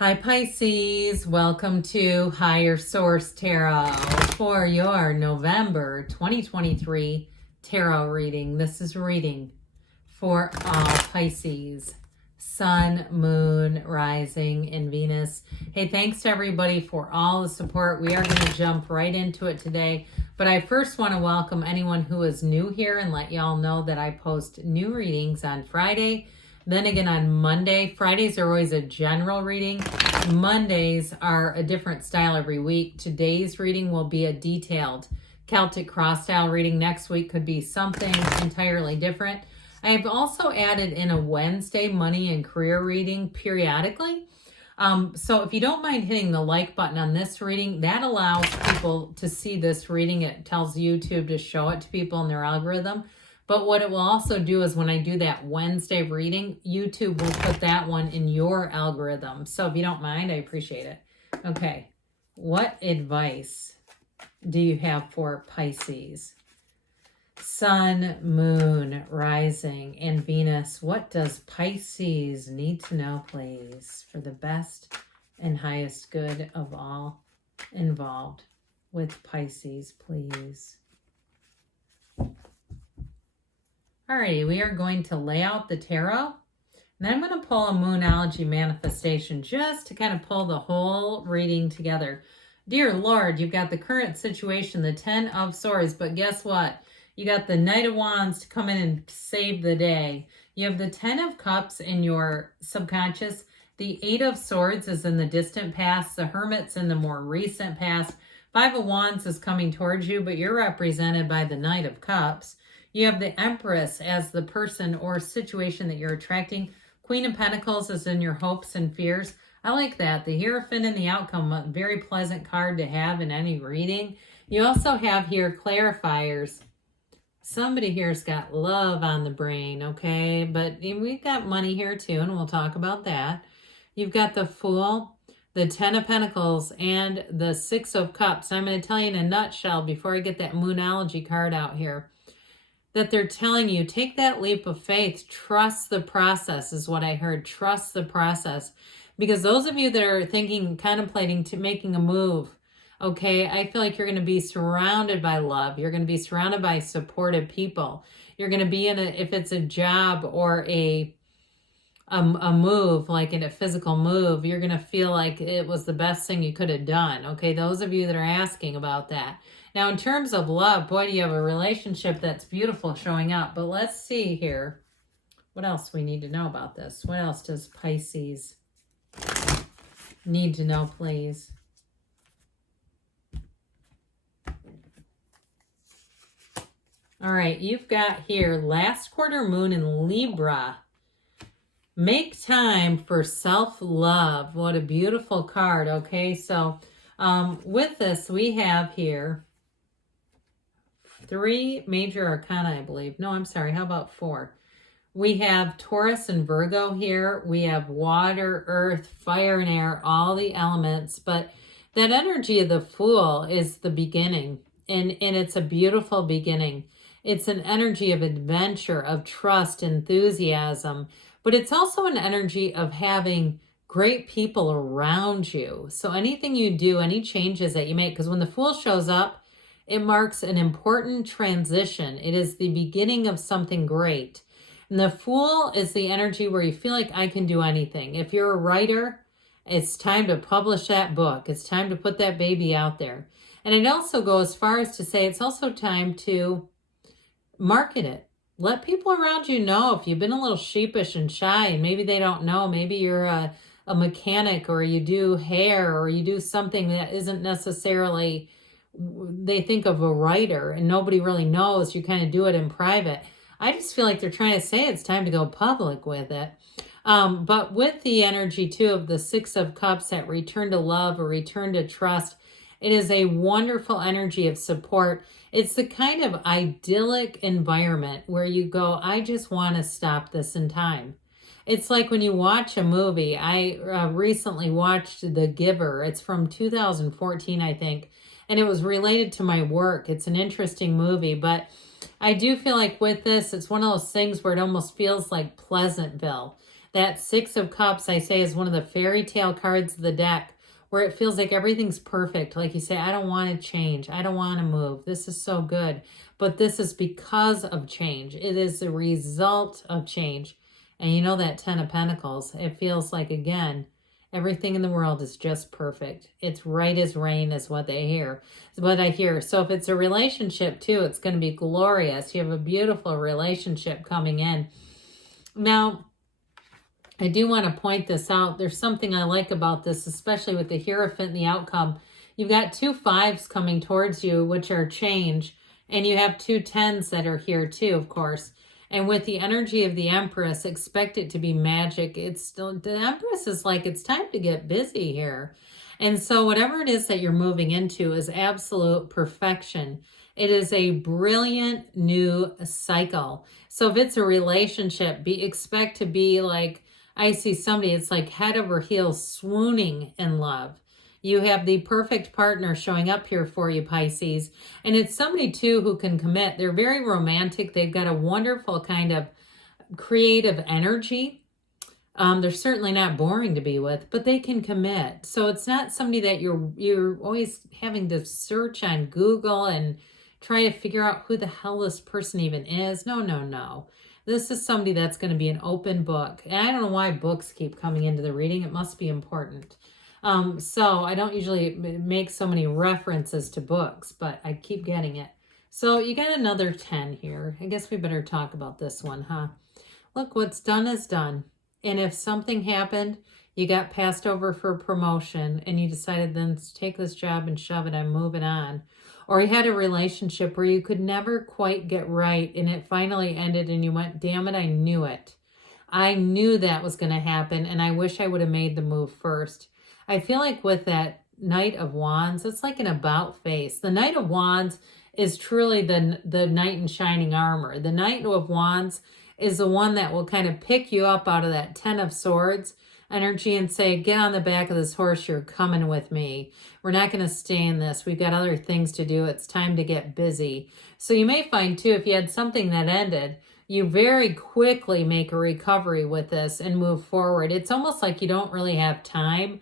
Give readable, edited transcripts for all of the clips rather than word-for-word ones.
Hi Pisces, welcome to Higher Source Tarot for your November 2023 tarot reading. This is reading for all Pisces, Sun, Moon, Rising, and Venus. Hey, thanks to everybody for all the support. We are going to jump right into it today, but I first want to welcome anyone who is new here and let y'all know that I post new readings on Friday. Then again on Monday. Fridays are always a general reading. Mondays are a different style every week. Today's reading will be a detailed Celtic cross style reading. Next week could be something entirely different. I have also added in a Wednesday money and career reading periodically. So if you don't mind hitting the like button on this reading, that allows people to see this reading. It tells YouTube to show it to people in their algorithm. But what it will also do is when I do that Wednesday reading, YouTube will put that one in your algorithm. So if you don't mind, I appreciate it. Okay, what advice do you have for Pisces? Sun, Moon, Rising, and Venus. What does Pisces need to know, please, for the best and highest good of all involved with Pisces, please? Alrighty, we are going to lay out the tarot. And then I'm going to pull a Moonology manifestation just to kind of pull the whole reading together. Dear Lord, you've got the current situation, the 10 of Swords, but guess what? You got the Knight of Wands to come in and save the day. You have the 10 of Cups in your subconscious. The 8 of Swords is in the distant past. The Hermit's in the more recent past. 5 of Wands is coming towards you, but you're represented by the Knight of Cups. You have the Empress as the person or situation that you're attracting. Queen of Pentacles is in your hopes and fears. I like that. The Hierophant and the Outcome, a very pleasant card to have in any reading. You also have here clarifiers. Somebody here's got love on the brain, okay? But we've got money here too, and we'll talk about that. You've got the Fool, the 10 of Pentacles, and the 6 of Cups. I'm going to tell you in a nutshell before I get that Moonology card out here, that they're telling you, take that leap of faith, trust the process is what I heard, trust the process. Because those of you that are thinking, contemplating to making a move, okay, I feel like you're going to be surrounded by love. You're going to be surrounded by supportive people. You're going to be in if it's a job or a move, like in a physical move, you're going to feel like it was the best thing you could have done. Okay, those of you that are asking about that. Now, in terms of love, boy, do you have a relationship that's beautiful showing up. But let's see here. What else we need to know about this? What else does Pisces need to know, please? All right, you've got here last quarter moon in Libra. Make time for self-love. What a beautiful card. Okay, so with this, we have here 3 major arcana, I believe. No, I'm sorry. How about 4? We have Taurus and Virgo here. We have water, earth, fire, and air, all the elements. But that energy of the Fool is the beginning, and it's a beautiful beginning. It's an energy of adventure, of trust, enthusiasm, but it's also an energy of having great people around you. So anything you do, any changes that you make, because when the Fool shows up, it marks an important transition. It is the beginning of something great. And the Fool is the energy where you feel like I can do anything. If you're a writer, it's time to publish that book. It's time to put that baby out there. And it also goes as far as to say it's also time to market it. Let people around you know if you've been a little sheepish and shy and maybe they don't know. Maybe you're a mechanic, or you do hair, or you do something that isn't necessarily, they think of a writer and nobody really knows. You kind of do it in private. I just feel like they're trying to say it's time to go public with it. But with the energy too of the 6 of Cups, that return to love or return to trust, it is a wonderful energy of support. It's the kind of idyllic environment where you go, I just want to stop this in time. It's like when you watch a movie. I recently watched The Giver. It's from 2014, I think. And it was related to my work. It's an interesting movie, but I do feel like with this, it's one of those things where it almost feels like Pleasantville. That Six of Cups, I say, is one of the fairy tale cards of the deck, where it feels like everything's perfect. Like you say, I don't want to change. I don't want to move. This is so good. But this is because of change. It is the result of change. And you know that Ten of Pentacles, it feels like, again, everything in the world is just perfect. It's right as rain is what they hear. What I hear. So if it's a relationship too, it's going to be glorious. You have a beautiful relationship coming in. Now, I do want to point this out. There's something I like about this, especially with the Hierophant and the outcome. You've got 2 5s coming towards you, which are change. And you have 2 10s that are here too, of course. And with the energy of the Empress, expect it to be magic. It's still, the Empress is like, it's time to get busy here. And so whatever it is that you're moving into is absolute perfection. It is a brilliant new cycle. So if it's a relationship, expect to be like, I see somebody, it's like head over heels, swooning in love. You have the perfect partner showing up here for you, Pisces. And it's somebody, too, who can commit. They're very romantic. They've got a wonderful kind of creative energy. They're certainly not boring to be with, but they can commit. So it's not somebody that you're always having to search on Google and try to figure out who the hell this person even is. No, no, no. This is somebody that's going to be an open book. And I don't know why books keep coming into the reading. It must be important. So I don't usually make so many references to books, but I keep getting it. So you got another 10 here. I guess we better talk about this one, huh? Look, what's done is done. And if something happened, you got passed over for promotion and you decided then to take this job and shove it and move it on. Or you had a relationship where you could never quite get right and it finally ended and you went, damn it, I knew it. I knew that was going to happen and I wish I would have made the move first. I feel like with that Knight of Wands, it's like an about face. The Knight of Wands is truly the knight in shining armor. The Knight of Wands is the one that will kind of pick you up out of that Ten of Swords energy and say, get on the back of this horse, you're coming with me. We're not going to stay in this. We've got other things to do. It's time to get busy. So you may find too, if you had something that ended, you very quickly make a recovery with this and move forward. It's almost like you don't really have time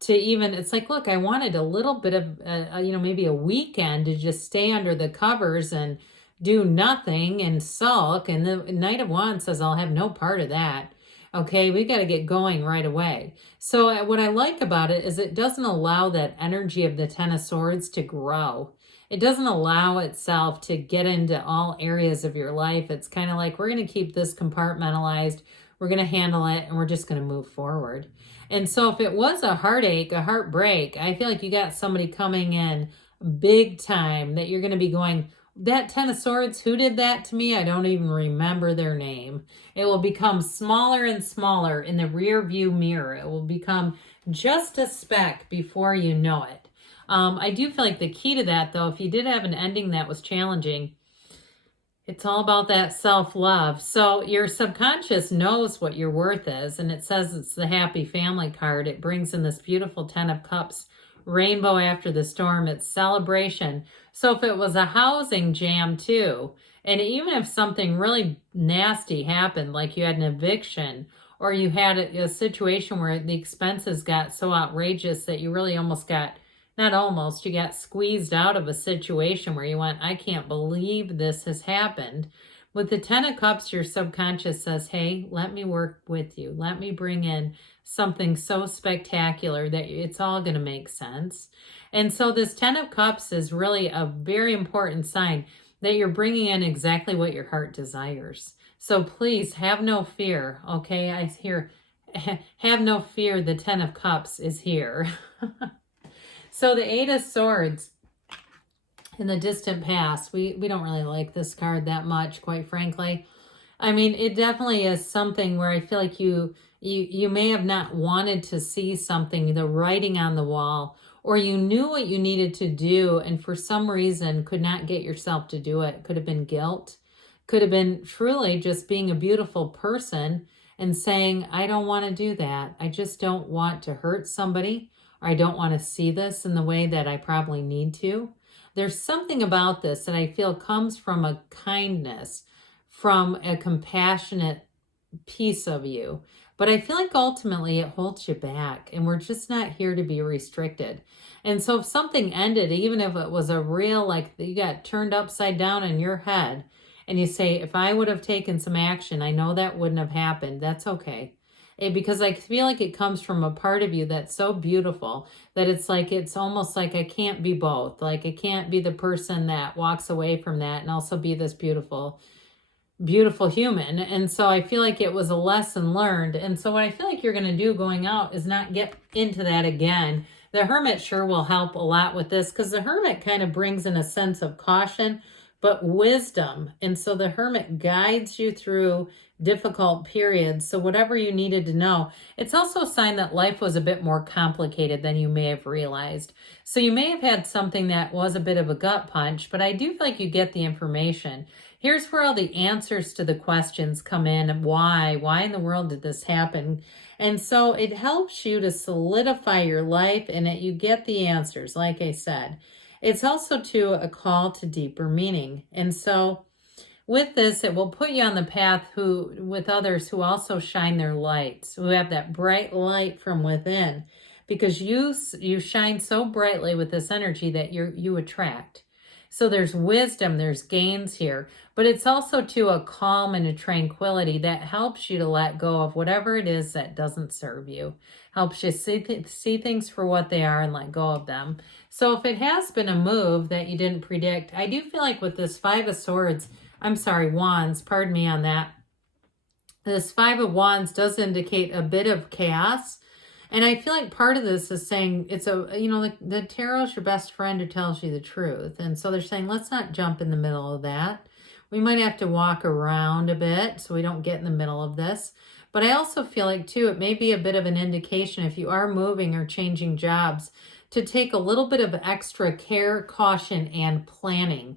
to even, it's like, look, I wanted a little bit of, maybe a weekend to just stay under the covers and do nothing and sulk. And the Knight of Wands says, I'll have no part of that. Okay, we got to get going right away. So what I like about it is it doesn't allow that energy of the Ten of Swords to grow. It doesn't allow itself to get into all areas of your life. It's kind of like, we're going to keep this compartmentalized. We're going to handle it and we're just going to move forward. And so if it was a heartache, a heartbreak, I feel like you got somebody coming in big time that you're going to be going, that Ten of Swords, who did that to me? I don't even remember their name. It will become smaller and smaller in the rear view mirror. It will become just a speck before you know it. I do feel like the key to that, though, if you did have an ending that was challenging, it's all about that self-love. So your subconscious knows what your worth is, and it says it's the happy family card. It brings in this beautiful Ten of Cups, rainbow after the storm. It's celebration. So if it was a housing jam too, and even if something really nasty happened, like you had an eviction, or you had a situation where the expenses got so outrageous that you really almost got, not almost, you got squeezed out of a situation where you went, I can't believe this has happened. With the Ten of Cups, your subconscious says, hey, let me work with you. Let me bring in something so spectacular that it's all going to make sense. And so this Ten of Cups is really a very important sign that you're bringing in exactly what your heart desires. So please have no fear, okay? I hear, have no fear, the Ten of Cups is here. So the Eight of Swords in the distant past, we don't really like this card that much, quite frankly. I mean, it definitely is something where I feel like you may have not wanted to see something, the writing on the wall, or you knew what you needed to do and for some reason could not get yourself to do it. Could have been guilt, could have been truly just being a beautiful person and saying, I don't want to do that. I just don't want to hurt somebody, or I don't want to see this in the way that I probably need to. There's something about this that I feel comes from a kindness, from a compassionate piece of you. But I feel like ultimately it holds you back, and we're just not here to be restricted. And so if something ended, even if it was a real, like you got turned upside down in your head, and you say, if I would have taken some action, I know that wouldn't have happened. That's okay. Because I feel like it comes from a part of you that's so beautiful that it's like, it's almost like I can't be both. Like I can't be the person that walks away from that and also be this beautiful, beautiful human. And so I feel like it was a lesson learned. And so what I feel like you're going to do going out is not get into that again. The Hermit sure will help a lot with this, because the Hermit kind of brings in a sense of caution, but wisdom. And so the Hermit guides you through difficult periods. So whatever you needed to know, it's also a sign that life was a bit more complicated than you may have realized. So you may have had something that was a bit of a gut punch, but I do feel like you get the information. Here's where all the answers to the questions come in. Why in the world did this happen? And so it helps you to solidify your life, and that you get the answers, like I said. It's also too a call to deeper meaning. And so with this, it will put you on the path with others who also shine their lights, who have that bright light from within, because you shine so brightly with this energy that you attract. So there's wisdom, there's gains here, but it's also to a calm and a tranquility that helps you to let go of whatever it is that doesn't serve you, helps you see things for what they are and let go of them. So if it has been a move that you didn't predict, I do feel like with this Five of Swords, Wands, pardon me on that. This Five of Wands does indicate a bit of chaos. And I feel like part of this is saying it's the tarot's your best friend who tells you the truth. And so they're saying, let's not jump in the middle of that. We might have to walk around a bit so we don't get in the middle of this. But I also feel like, too, it may be a bit of an indication if you are moving or changing jobs to take a little bit of extra care, caution, and planning,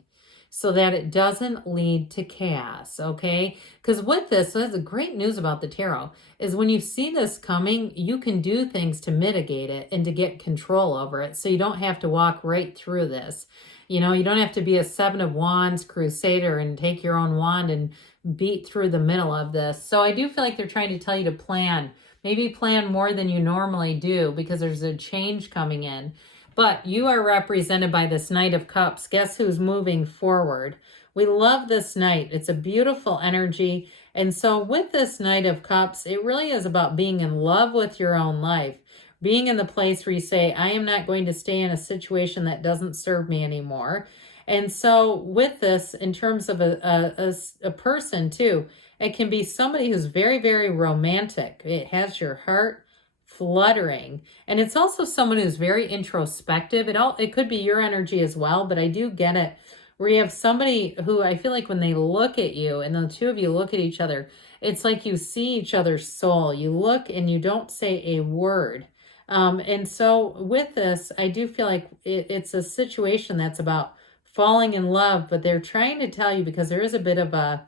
so that it doesn't lead to chaos, okay? Because with this, that's the great news about the tarot, is when you see this coming, you can do things to mitigate it and to get control over it, so you don't have to walk right through this. You don't have to be a Seven of Wands crusader and take your own wand and beat through the middle of this. So I do feel like they're trying to tell you to plan. Maybe plan more than you normally do, because there's a change coming in. But you are represented by this Knight of Cups. Guess who's moving forward? We love this Knight. It's a beautiful energy. And so with this Knight of Cups, it really is about being in love with your own life. Being in the place where you say, I am not going to stay in a situation that doesn't serve me anymore. And so with this, in terms of a person too, it can be somebody who's very, very romantic. It has your heart fluttering. And it's also someone who's very introspective. It could be your energy as well, but I do get it where you have somebody who I feel like when they look at you and the two of you look at each other, it's like you see each other's soul. You look and you don't say a word. And so with this, I do feel like it's a situation that's about falling in love, but they're trying to tell you, because there is a bit of a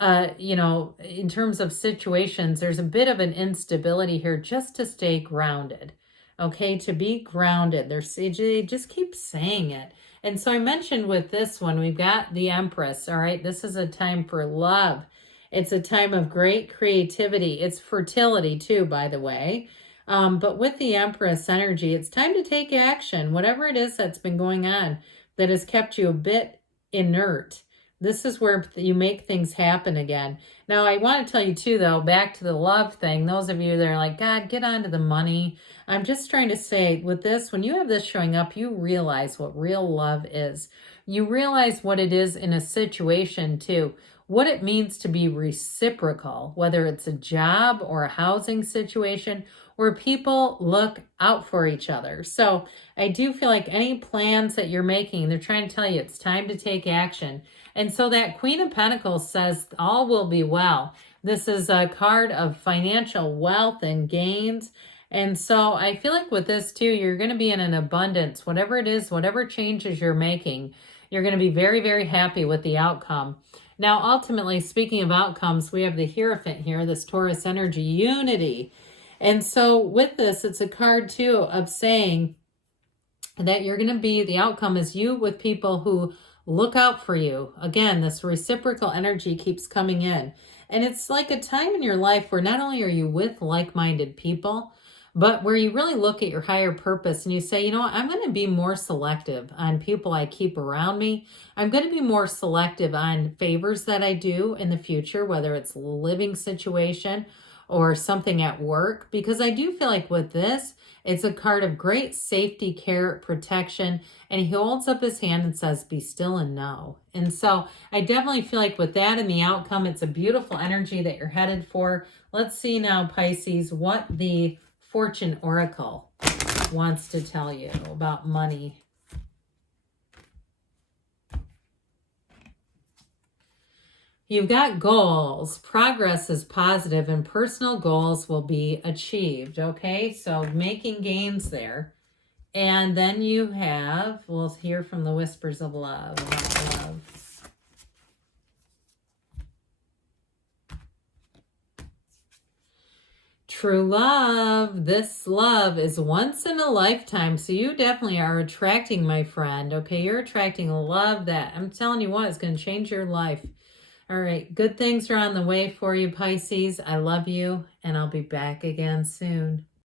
in terms of situations, there's a bit of an instability here, just to stay grounded, okay? To be grounded. They just keep saying it. And so I mentioned with this one, we've got the Empress, all right? This is a time for love. It's a time of great creativity. It's fertility too, by the way. But with the Empress energy, it's time to take action. Whatever it is that's been going on that has kept you a bit inert, this is where you make things happen again. Now, I want to tell you too, though, back to the love thing, those of you that are like, God, get on to the money. I'm just trying to say with this, when you have this showing up, you realize what real love is. You realize what it is in a situation too, what it means to be reciprocal, whether it's a job or a housing situation where people look out for each other. So I do feel like any plans that you're making, they're trying to tell you it's time to take action. And so that Queen of Pentacles says all will be well. This is a card of financial wealth and gains. And so I feel like with this too, you're going to be in an abundance, whatever it is, whatever changes you're making, you're going to be very, very happy with the outcome. Now, ultimately, speaking of outcomes, we have the Hierophant here, this Taurus energy, unity. And so with this, it's a card too of saying that you're going to be, the outcome is you with people who look out for you. Again, this reciprocal energy keeps coming in. And it's like a time in your life where not only are you with like-minded people, but where you really look at your higher purpose and you say, you know what, I'm going to be more selective on people I keep around me. I'm going to be more selective on favors that I do in the future, whether it's a living situation or something at work, because I do feel like with this, it's a card of great safety, care, protection, and he holds up his hand and says, be still and know. And so I definitely feel like with that and the outcome, it's a beautiful energy that you're headed for. Let's see now, Pisces, what the Fortune Oracle wants to tell you about money. You've got goals. Progress is positive and personal goals will be achieved. Okay, so making gains there. And then you have, we'll hear from the whispers of love about love. True love. This love is once in a lifetime. So you definitely are attracting, my friend. Okay, you're attracting a love that, I'm telling you what, is going to change your life. All right, good things are on the way for you, Pisces. I love you, and I'll be back again soon.